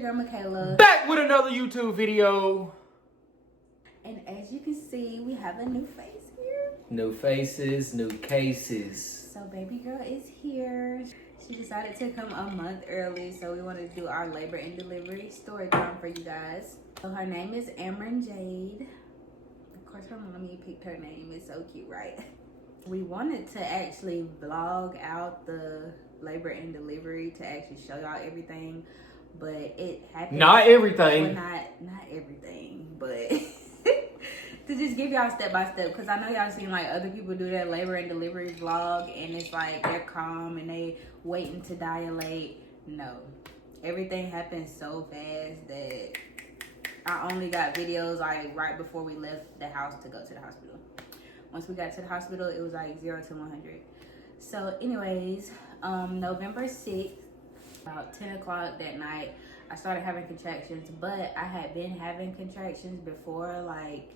your girl Michaela. Back with another YouTube video. And as you can see, we have a new face here. New faces, new cases. So baby girl is here. She decided to come a month early, so we wanted to do our labor and delivery story time for you guys. So her name is Amron Jade. Of course, her mommy picked her name. It's so cute, right? We wanted to actually vlog out the labor and delivery to actually show y'all everything, but it happened. Not everything. Well, not everything, but to just give y'all step by step, because I know y'all seen like other people do their labor and delivery vlog, and it's like they're calm and they waiting to dilate. No, everything happened so fast that I only got videos like right before we left the house to go to the hospital. Once we got to the hospital, it was like 0 to 100. So anyways, November 6th, about 10 o'clock that night, I started having contractions, but I had been having contractions before, like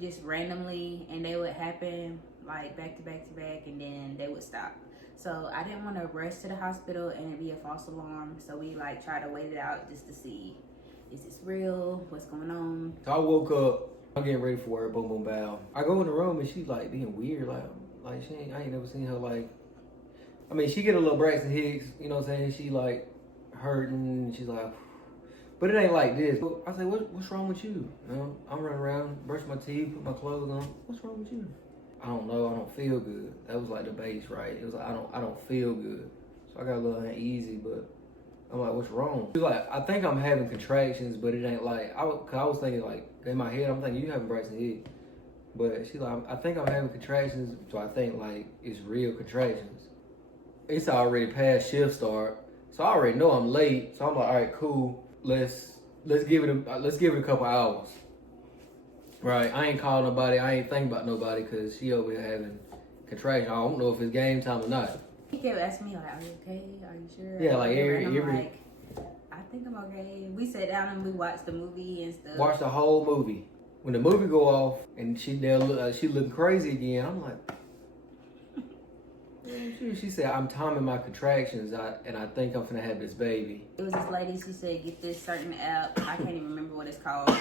just randomly, and they would happen like back to back to back, and then they would stop. So I didn't want to rush to the hospital and it be a false alarm. So we like tried to wait it out just to see, is this real? What's going on? So I woke up, I'm getting ready for work, boom, boom, bow. I go in the room and she's like being weird, like I ain't never seen her like, I mean, she get a little Braxton Hicks, you know what I'm saying? She like hurting, she's like, but it ain't like this. I say, what's wrong with you? You know, I'm running around, brush my teeth, put my clothes on. What's wrong with you? I don't know, I don't feel good. That was like the base, right? It was like, I don't feel good. So I got a little uneasy, but I'm like, what's wrong? She's like, I think I'm having contractions, but it ain't like, I was thinking like, in my head, I'm thinking you having Braxton Hicks. But she's like, I think I'm having contractions, so I think like it's real contractions. It's already past shift start, so I already know I'm late. So I'm like, all right, cool. Let's give it a couple hours. Right? I ain't calling nobody. I ain't thinking about nobody because she over here having contractions. I don't know if it's game time or not. He kept asking me like, are you okay? Are you sure? Yeah, like every like, I think I'm okay. We sat down and we watched the movie and stuff. Watched the whole movie. When the movie go off and she looking crazy again, I'm like, she said, I'm timing my contractions and I think I'm gonna have this baby. It was this lady, she said, get this certain app. I can't even remember what it's called.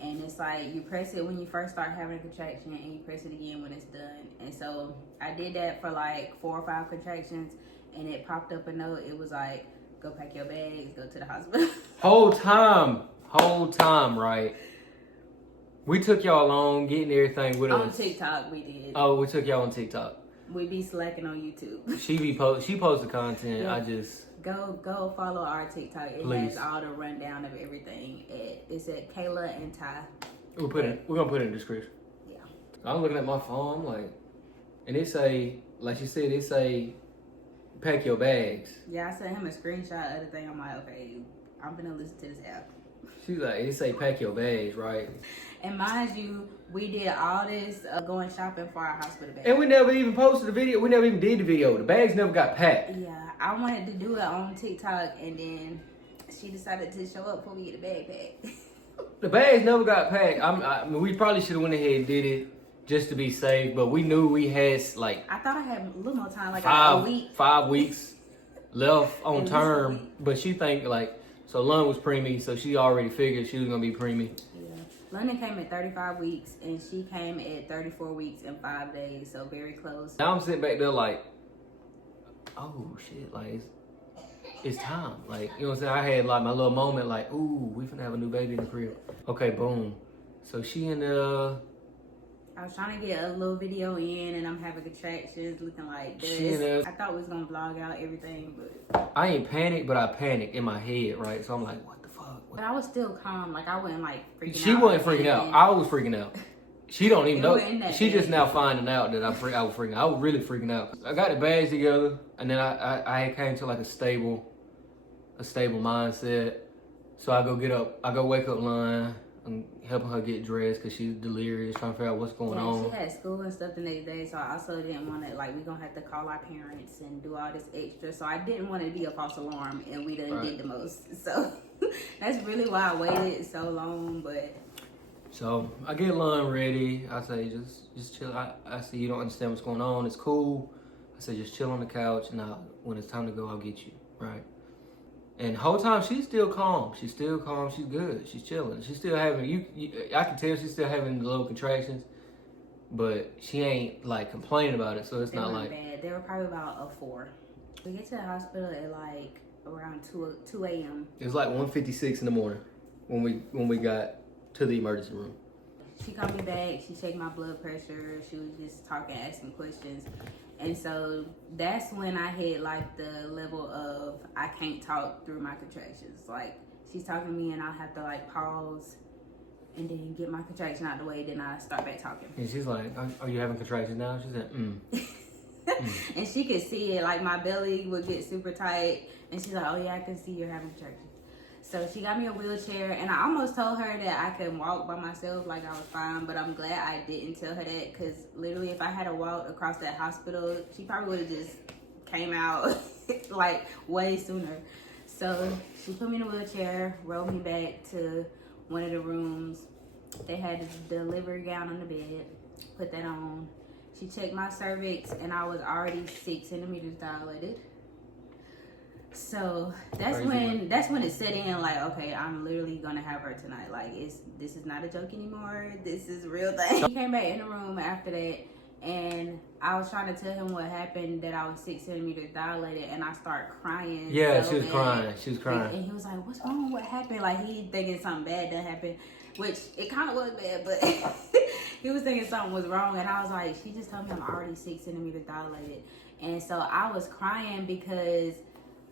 And it's like, you press it when you first start having a contraction and you press it again when it's done. And so I did that for like 4 or 5 contractions, and it popped up a note. It was like, go pack your bags, go to the hospital. Whole time, right? We took y'all on getting everything with us. On TikTok, we did. Oh, we took y'all on TikTok. We be slacking on YouTube. She posted content. Yeah. I just go follow our TikTok. It please. has all the rundown of everything. It's at Kayla and Ty. We're gonna put it in the description. Yeah. I'm looking at my phone. I'm like, and it say, like she said, it say, pack your bags. Yeah, I sent him a screenshot of the thing. I'm like, okay, I'm gonna listen to this app. She's like, it say pack your bags, right? And mind you, we did all this going shopping for our hospital bags. And we never even posted the video. We never even did the video. The bags never got packed. Yeah, I wanted to do it on TikTok, and then she decided to show up before we get the bag packed. The bags never got packed. I mean, we probably should have went ahead and did it just to be safe, but we knew we had like... I thought I had a little more time, like a week. 5 weeks left on term, but she think like... So Lund was preemie, so she already figured she was gonna be preemie. Yeah, London came at 35 weeks, and she came at 34 weeks and 5 days, so very close. Now I'm sitting back there like, oh shit, like it's time. Like, you know what I'm saying? I had like my little moment, like, ooh, we finna have a new baby in the crib. Okay, boom. So she in the. I was trying to get a little video in, and I'm having contractions, looking like this. I thought we was gonna vlog out everything, but I ain't panicked, but I panicked in my head, right? So I'm like, what the fuck? But I was still calm, like I wasn't like freaking out. She wasn't freaking out. I was freaking out. She don't even know. She just now finding out that I was freaking out. I was really freaking out. I got the bags together, and then I came to like a stable mindset. So I go wake up Lund. I'm helping her get dressed because she's delirious, trying to figure out what's going on. She had school and stuff the next day, so I also didn't want to, like, we're going to have to call our parents and do all this extra. So I didn't want to be a false alarm, and we done did the most. So that's really why I waited so long, but... So I get Lund ready. I say, just chill. I see you don't understand what's going on. It's cool. I say, just chill on the couch, and when it's time to go, I'll get you, right? And the whole time she's still calm. She's still calm. She's good. She's chilling. She's still having I can tell she's still having the little contractions, but she ain't like complaining about it. So it's not like bad. They were probably about a 4. We get to the hospital at like around 2 a.m. It was like 1:56 in the morning when we got to the emergency room. She called me back. She checked my blood pressure. She was just talking, asking questions. And so that's when I hit like the level of I can't talk through my contractions. Like she's talking to me and I'll have to like pause and then get my contraction out the way. Then I start back talking. And she's like, "Are you having contractions now?" She said, And she could see it. Like my belly would get super tight. And she's like, "Oh yeah, I can see you're having contractions." So she got me a wheelchair, and I almost told her that I could walk by myself, like I was fine, but I'm glad I didn't tell her that, because literally if I had walked across that hospital, she probably would have just came out like way sooner. So she put me in a wheelchair, rolled me back to one of the rooms. They had the delivery gown on the bed, put that on. She checked my cervix, and I was already 6 centimeters dilated. So that's when it set in, like, okay, I'm literally gonna have her tonight. Like, this is not a joke anymore. This is a real thing. He came back in the room after that, and I was trying to tell him what happened, that I was 6 centimeters dilated, and I started crying. Yeah, so she was bad. crying. She was crying. And he was like, "What's wrong? What happened?" Like, he thinking something bad done happened, which it kind of was bad, but he was thinking something was wrong. And I was like, she just told me I'm already 6 centimeters dilated. And so I was crying because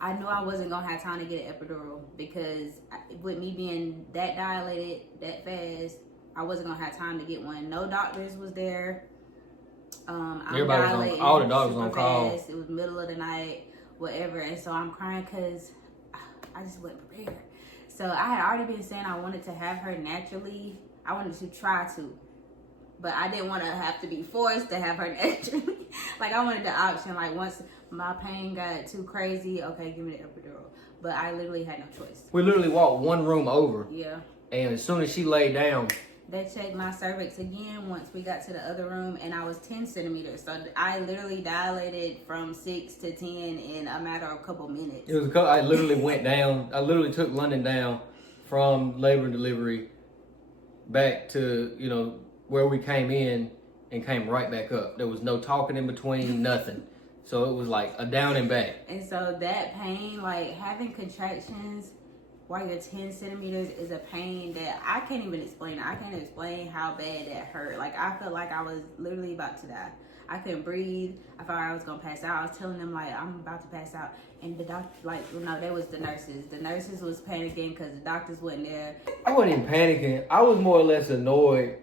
I knew I wasn't going to have time to get an epidural, because with me being that dilated, that fast, I wasn't going to have time to get one. No doctors was there. I'm dilating, all the doctors on call. fast. It was middle of the night, whatever. And so I'm crying because I just wasn't prepared. So I had already been saying I wanted to have her naturally. I wanted to try to. But I didn't want to have to be forced to have her naturally. Like, I wanted the option. Like, once my pain got too crazy, okay, give me the epidural. But I literally had no choice. We literally walked one room over. Yeah. And as soon as she laid down, they checked my cervix again once we got to the other room, and I was 10 centimeters. So I literally dilated from 6 to 10 in a matter of a couple minutes. it was I literally went down. I literally took London down from labor and delivery back to, where we came in, and came right back up. There was no talking in between, nothing. So it was like a down and back. And so that pain, like having contractions while you're 10 centimeters, is a pain that I can't even explain. I can't explain how bad that hurt. Like, I felt like I was literally about to die. I couldn't breathe. I felt like I was gonna pass out. I was telling them, like, I'm about to pass out. And the doctor, like, that was the nurses. The nurses was panicking because the doctors wasn't there. I wasn't even panicking. I was more or less annoyed.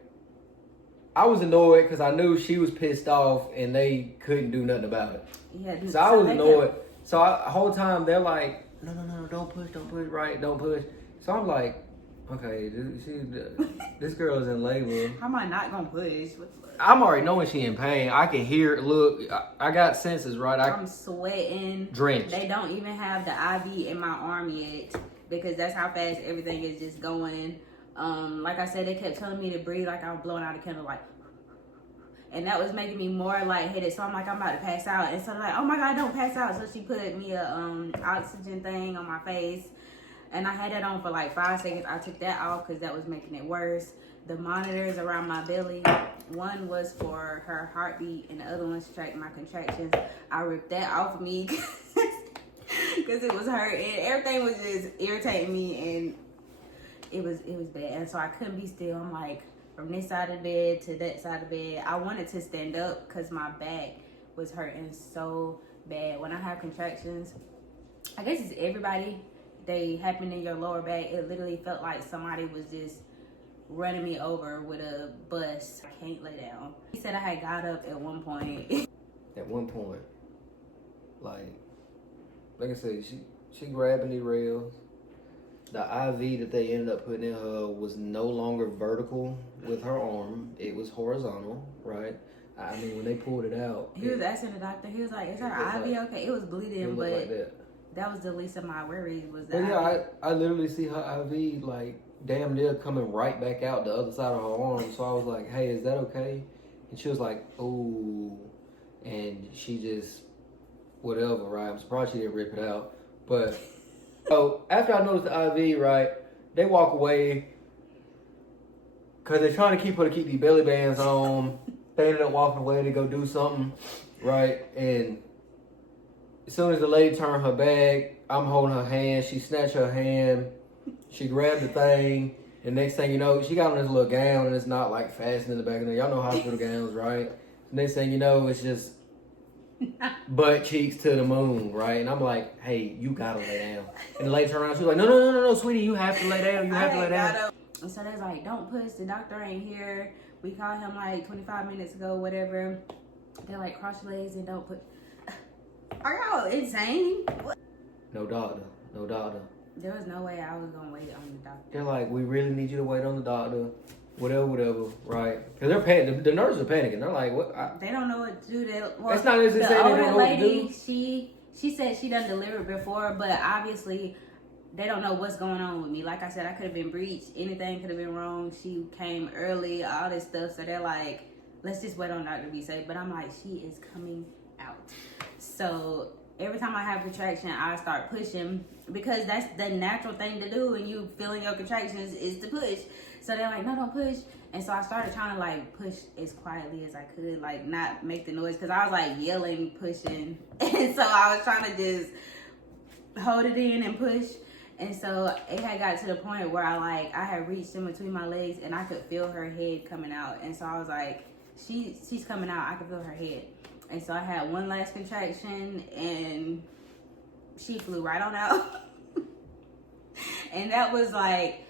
I was annoyed because I knew she was pissed off and they couldn't do nothing about it. Yeah, dude. So I was annoyed. So the whole time they're like, no, don't push, right, don't push. So I'm like, okay, this girl is in labor. How am I not gonna push? I'm already knowing she in pain. I can hear it. Look, I got senses, right? I'm sweating. Drenched. They don't even have the IV in my arm yet, because that's how fast everything is just going. Like I said, they kept telling me to breathe like I was blowing out a candle, like, and that was making me more lightheaded. So I'm like, I'm about to pass out. And so they're like, oh my God, don't pass out. So she put me a oxygen thing on my face, and I had that on for like 5 seconds. I took that off because that was making it worse. The monitors around my belly, one was for her heartbeat and the other one tracked my contractions. I ripped that off of me because it was hurting. Everything was just irritating me, and it was bad. And so I couldn't be still. I'm like, from this side of the bed to that side of the bed. I wanted to stand up because my back was hurting so bad. When I have contractions, I guess it's everybody, they happen in your lower back. It literally felt like somebody was just running me over with a bus. I can't lay down. He said I had got up at one point. At one point, like I said, she grabbing the rails. The IV that they ended up putting in her was no longer vertical with her arm. It was horizontal, right? I mean, when they pulled it out. He was asking the doctor, he was like, is her IV okay? It was bleeding, but like that was the least of my worries, was that. But yeah, I literally see her IV like damn near coming right back out the other side of her arm. So I was like, hey, is that okay? And she was like, ooh. And she just, whatever, right? I'm surprised she didn't rip it out. But So after I noticed the IV, right, they walk away because they're trying to keep her to keep these belly bands on. They ended up walking away to go do something, right? And as soon as the lady turned her back, I'm holding her hand. She snatched her hand. She grabbed the thing. And next thing you know, she got on this little gown and it's not like fastened in the back of there. Y'all know hospital gowns, right? Next thing you know, it's just butt cheeks to the moon, right? And I'm like, hey, you gotta lay down. And the lady turned around, she was like, no, sweetie, you have to lay down. You have to lay down. And so they're like, don't push, the doctor ain't here. We called him like 25 minutes ago, whatever. They're like, cross your legs and don't put. Are y'all insane? What? No doctor. There was no way I was gonna wait on the doctor. They're like, we really need you to wait on the doctor. Whatever, right? Because they're panicking. The nurses are panicking. They're like, what? They don't know what to do. It's not as if they don't know what to do. She said she done delivered before, but obviously they don't know what's going on with me. Like I said, I could have been breached. Anything could have been wrong. She came early, all this stuff. So they're like, let's just wait on doctor to be safe. But I'm like, she is coming out. So every time I have contraction, I start pushing because that's the natural thing to do when you feeling your contractions is to push. So they're like, no, don't push. And so I started trying to like push as quietly as I could, like not make the noise because I was like yelling, pushing. And so I was trying to just hold it in and push. And so it had got to the point where I had reached in between my legs and I could feel her head coming out. And so I was like, she's coming out. I could feel her head. And so I had one last contraction and she flew right on out. And that was like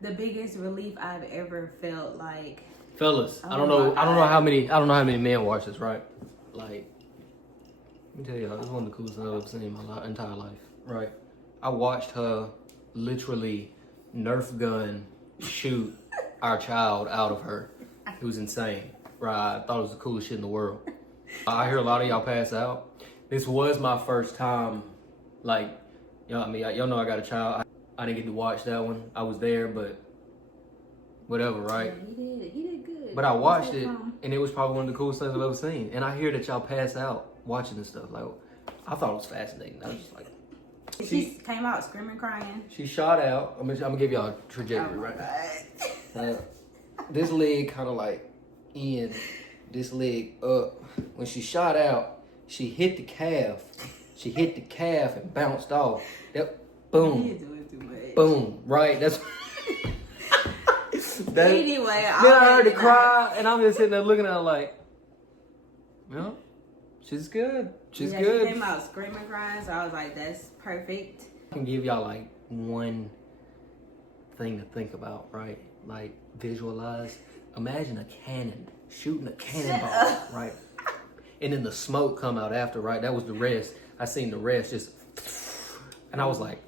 the biggest relief I've ever felt. Like, fellas, I don't know how many men watch this, right? Like, let me tell y'all, it's one of the coolest things I've ever seen in my entire life, right? I watched her literally Nerf gun shoot our child out of her. It was insane, right? I thought it was the coolest shit in the world. I hear a lot of y'all pass out. This was my first time, like, y'all know I got a child. I didn't get to watch that one. I was there, but whatever, right? Yeah, he did good. But I watched it, and it was probably one of the coolest things I've ever seen. And I hear that y'all pass out watching this stuff. Like, I thought it was fascinating. I was just like, she came out screaming, crying. She shot out. I'm gonna give y'all a trajectory, right? This leg kind of like in, this leg up. When she shot out, she hit the calf. She hit the calf and bounced off. Yep. Boom. You're doing too much. Boom. Right. That's. Anyway, I heard her cry, and I'm just sitting there looking at her like, well, she's good. She's good. She came out screaming, crying, so I was like, that's perfect. I can give y'all like one thing to think about, right? Like, visualize. Imagine a cannon shooting a cannonball, right? And then the smoke come out after, right? That was the rest. I seen the rest just, and I was like,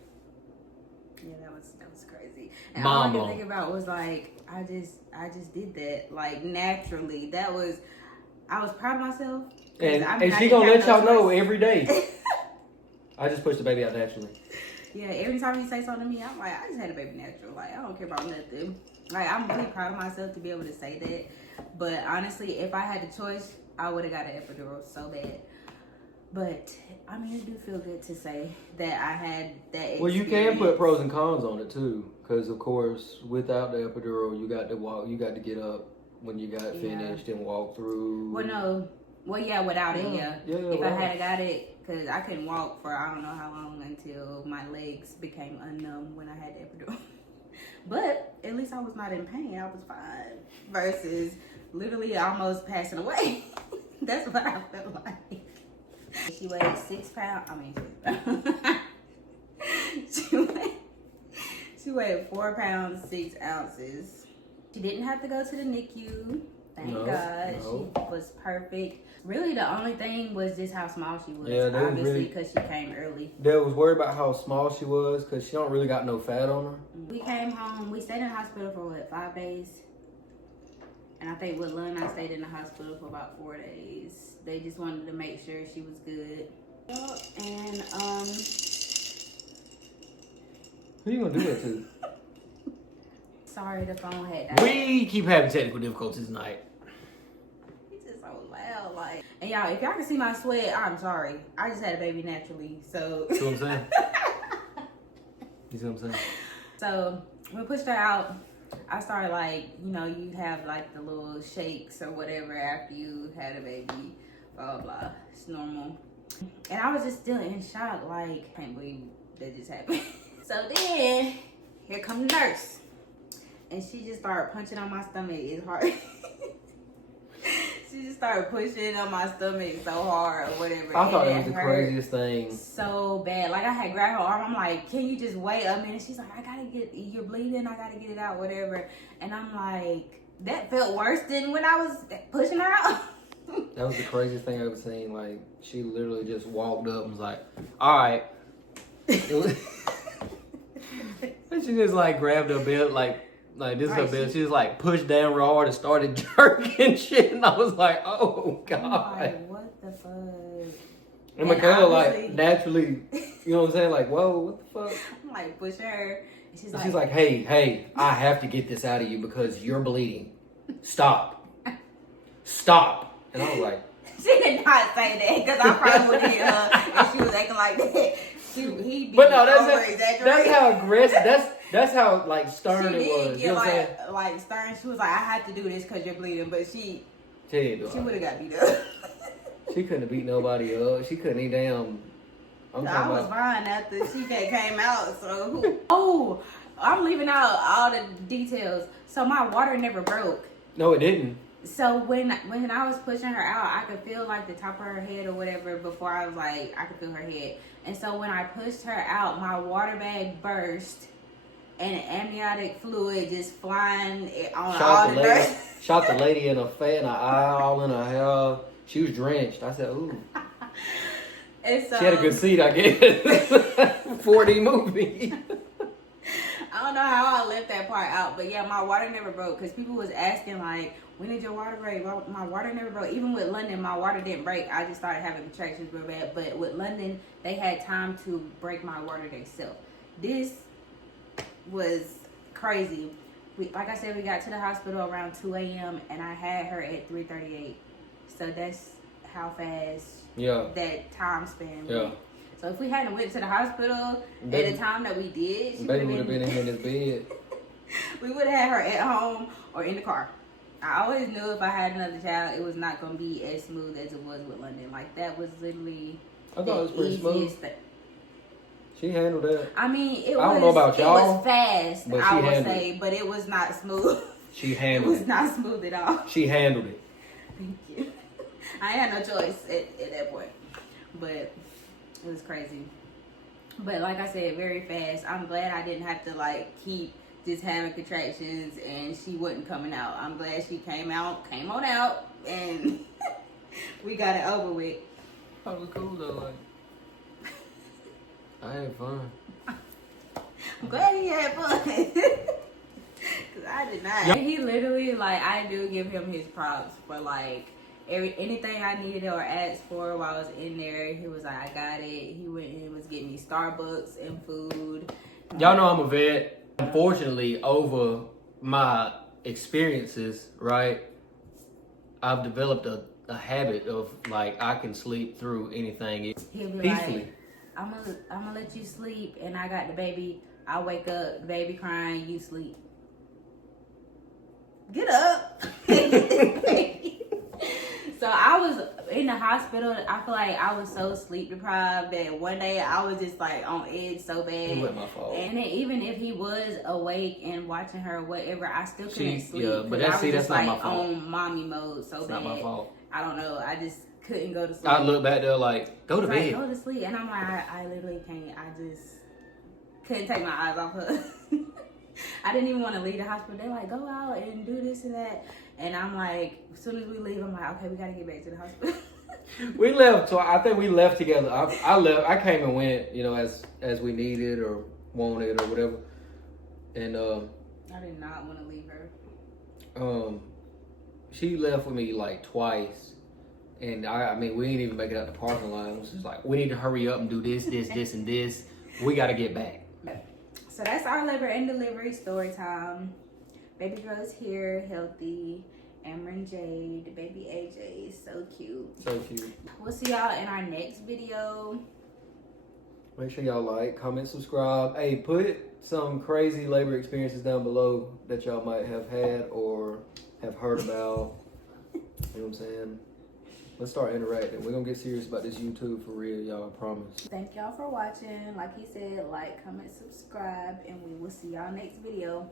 yeah, that was crazy. And Mom all I could think about was like, I just did that like naturally. I was proud of myself. And she gonna let y'all know every day. I just pushed the baby out naturally. Yeah, every time you say something to me, I'm like, I just had a baby natural. Like, I don't care about nothing. Like, I'm really proud of myself to be able to say that. But honestly, if I had the choice, I would have got an epidural so bad. But I mean, it do feel good to say that I had that experience. Well, you can put pros and cons on it too, because of course, without the epidural, you got to walk, you got to get up when you got finished and walk through. Well, no. Well, yeah, without it, yeah. If I had got it, because I couldn't walk for I don't know how long until my legs became unnumb when I had the epidural. But at least I was not in pain. I was fine. Versus literally almost passing away. That's what I felt like. She weighed 6 pounds. I mean, she weighed 4 pounds 6 ounces. She didn't have to go to the NICU. Thank God. No. She was perfect. Really, the only thing was just how small she was. Yeah, obviously, because she came early. They was worried about how small she was because she don't really got no fat on her. We came home. We stayed in the hospital for 5 days? And I think with Lynn, I stayed in the hospital for about 4 days. They just wanted to make sure she was good. And who you gonna do that to? Sorry, the phone had died. We keep having technical difficulties tonight. It's just so loud, like. And y'all, if y'all can see my sweat, I'm sorry. I just had a baby naturally, so. See what I'm saying? You see what I'm saying? So when we pushed her out, I started like, you know, you have like the little shakes or whatever after you had a baby, blah, blah, blah. It's normal. And I was just still in shock, like, can't believe that just happened. So then, here come the nurse. And she just started punching on my stomach. It's hard. She just started pushing on my stomach so hard or whatever. I thought it was it the hurt craziest thing. so bad. Like, I had grabbed her arm. I'm like, can you just wait a minute? She's like, you're bleeding. I gotta get it out, whatever. And I'm like, that felt worse than when I was pushing her out. That was the craziest thing I've ever seen. Like, she literally just walked up and was like, all right. And she just like grabbed her belt, like this is her belt. She just like pushed down real hard and started jerking shit. And I was like, oh God. I'm like, what the fuck? And Michaela, like, naturally, you know what I'm saying? Like, whoa, what the fuck? I'm like, push her. And she's like, hey, I have to get this out of you because you're bleeding. Stop. And I was like, she did not say that because I probably would have hit her if she was acting like that. But no, that's how aggressive. That's how like stern it was. She did get like stern. She was like, I have to do this because you're bleeding, but she would have got beat up. She couldn't have beat nobody up. She couldn't eat damn. I was fine after she came out. So I'm leaving out all the details. So my water never broke. No, it didn't. So when I was pushing her out, I could feel like the top of her head or whatever before I was like, I could feel her head. And so when I pushed her out, my water bag burst and amniotic fluid just flying on all the dirt. Shot the lady in her face, in her eye, all in her hair. She was drenched. I said, ooh. And so, she had a good seat, I guess. 4D movie. I don't know how I left that part out, but yeah, my water never broke because people was asking like, when did your water break? My water never broke. Even with London, my water didn't break. I just started having contractions real bad. But with London, they had time to break my water themselves. This was crazy. Like I said, we got to the hospital around 2 a.m. and I had her at 3:38. So that's how fast that time span went. So if we hadn't went to the hospital at the time that we did, she would have been in this bed. We would have had her at home or in the car. I always knew if I had another child, it was not going to be as smooth as it was with London. Like, that was literally I thought it was pretty smooth. She handled that. I mean, I don't know about y'all. It was fast, I would say, but it was not smooth. She handled it. It was not smooth at all. She handled it. Thank you. I had no choice at that point. But it was crazy. But like I said, very fast. I'm glad I didn't have to, like, keep just having contractions and she wasn't coming out. I'm glad she came on out, and we got it over with. That was cool though. Like, I had fun. I'm glad he had fun. Cause I did not. He literally, like, I do give him his props for like anything I needed or asked for while I was in there. He was like, I got it. He went and was getting me Starbucks and food. Y'all know I'm a vet. Unfortunately, over my experiences, right, I've developed a habit of, like, I can sleep through anything He'll be peacefully. Like, I'm gonna let you sleep, and I got the baby. I wake up, the baby crying, you sleep. Get up. So I was in the hospital. I feel like I was so sleep deprived that one day I was just like on edge so bad. It wasn't my fault. And then even if he was awake and watching her, whatever, I still couldn't sleep. Yeah, but I was that's just not like my fault. on mommy mode so it's bad. It's not my fault. I don't know. I just couldn't go to sleep. I look back there like, go to bed. Go to sleep, and I'm like, I literally can't. I just couldn't take my eyes off her. I didn't even want to leave the hospital. They're like, go out and do this and that. And I'm like, as soon as we leave, I'm like, okay, we got to get back to the hospital. We left, so I think we left together. I left. I came and went, you know, as we needed or wanted or whatever. And I did not want to leave her. She left with me like twice. And I mean, we didn't even make it out the parking lot. It was just like, we need to hurry up and do this, and this. We got to get back. So that's our labor and delivery story time. Baby girl is here, healthy. Amber Jade, baby AJ, so cute. So cute. We'll see y'all in our next video. Make sure y'all like, comment, subscribe. Hey, put some crazy labor experiences down below that y'all might have had or have heard about. You know what I'm saying? Let's start interacting. We're gonna get serious about this YouTube for real, y'all, I promise. Thank y'all for watching. Like he said, like, comment, subscribe, and we will see y'all next video.